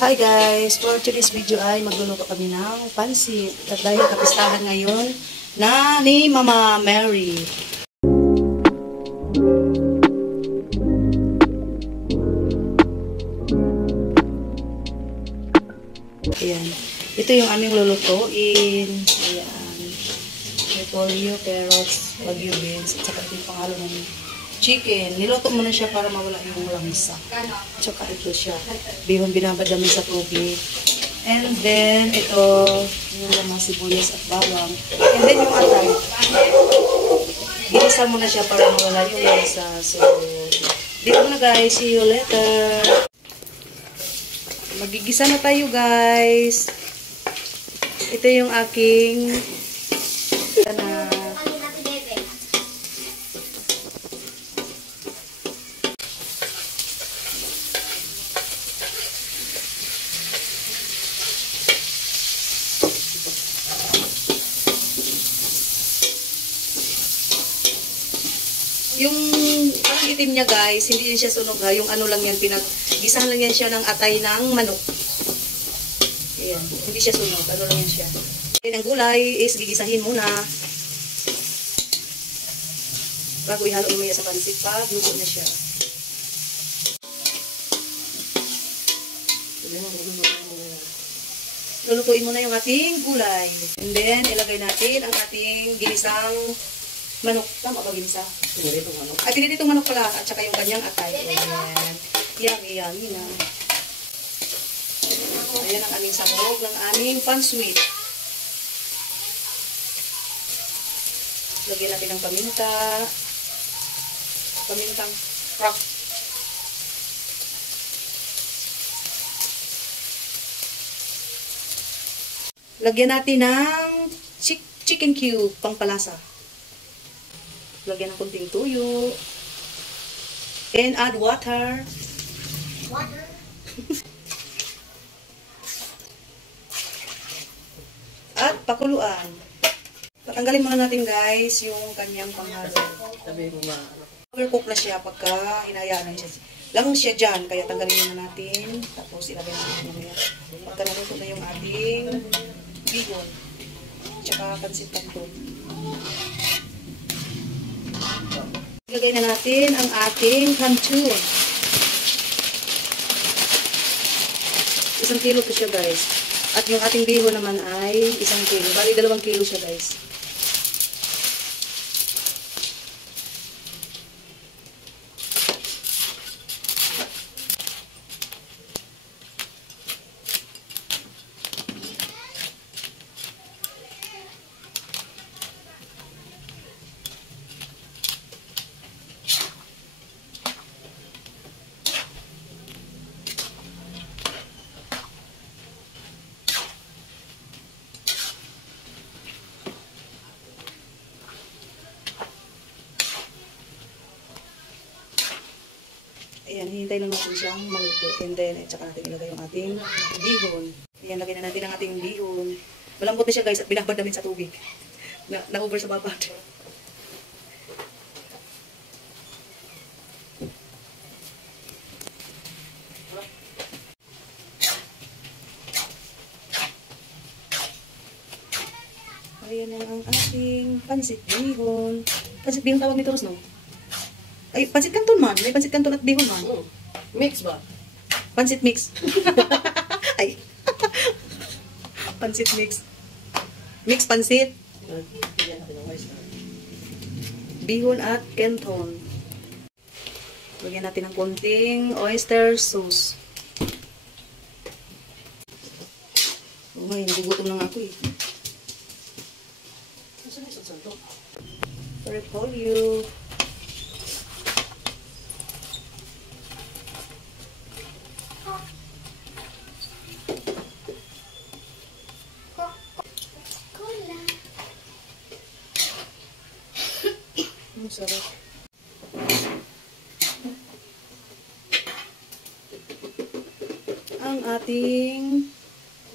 Hi guys! For today's video ay magluluto kami ng pansit. At dahil kapistahan ngayon na ni Mama Mary. Ayan. Ito yung aming lulutuin. Ayan. Repolyo, carrots, wagyu beans, at saka ito yung pangalo ng chicken. Niluto mo na siya para mawala yung langsa. Tsaka ito siya. Bihon binabad namin sa tubig. And then, ito, yung lamang sibuyas at bawang. And then, yung atay. Ginisa mo na siya para mawala yung langsa. So, dito na guys. See you later. Magigisa na tayo guys. Ito yung aking yung parang itim niya guys, hindi yan siya sunog ha. Yung ano lang yan, pinag-gisahan lang yan siya ng atay ng manok. Ayan, hindi siya sunog. Ano lang yan siya. And ang gulay is gigisahin muna. Bago ihalo mo yan sa pansit pag luto na siya. Lulutuin muna yung ating gulay. And then, ilagay natin ang ating ginisang manok. Tama ba ginisa? Piniritong manok. Ay, piniritong manok pala. At saka yung kanyang atay. Ayan. Yummy na. Ayan ang aming samog ng aming pansweet. Lagyan natin ng paminta. Pamintang rock. Lagyan natin ng chicken cube, pangpalasa. Lagyan ng kunting tuyo. And add water. Water. At pakuluan. Patanggalin muna natin guys yung kanyang panghalo. Overcook na siya pagka hinayaan na siya. Lang siya dyan, kaya tanggalin muna natin. Tapos ilagay natin mamaya. Pagka naluto na yung ating bihon. Tsaka pansit canton. Ilagay na natin ang ating canton. 1 kilo to siya guys. At yung ating bihon naman ay 1 kilo. Bali 2 kilo siya guys. Ayan, hihintay lang natin siyang maluto. And then, tsaka natin ilagay yung ating bihon. Ayan, lagay na natin ang ating bihon. Malambot na siya guys at binabad namin sa tubig. Na-over sa babad. Ayan na ang ating pansit bihon. Pansit bihon tawag nito, Ros, no? Ay, pansit canton man. May pansit canton at bihon man. Mix ba? Pansit mix. Ay. Pansit mix. Mix pansit. Bihon at canton. Lagyan natin ng konting oyster sauce. Oh, may nagugutom lang ako eh. Repolyo. Sarap. Ang ating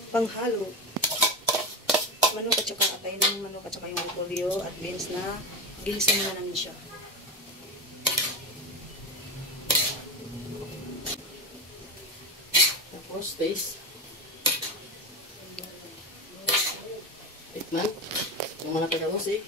panghalo. Manok at saka atay ng manok at saka yung repolyo at beans na ginisa na namin siya. Tapos Tapos taste. Tikman. Yung mga taga-usik.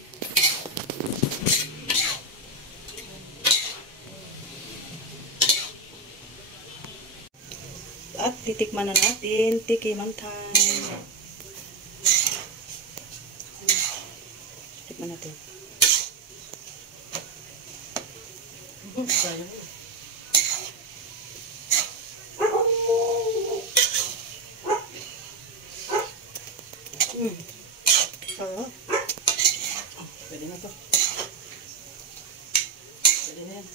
At titikman na natin. Tikiman time. Tikman natin. Sayang. Sarap. Pwede na to. Pwede na yan.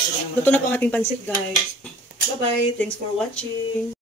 Pwede na Luto na po ang ating pansit, guys. Bye-bye. Thanks for watching.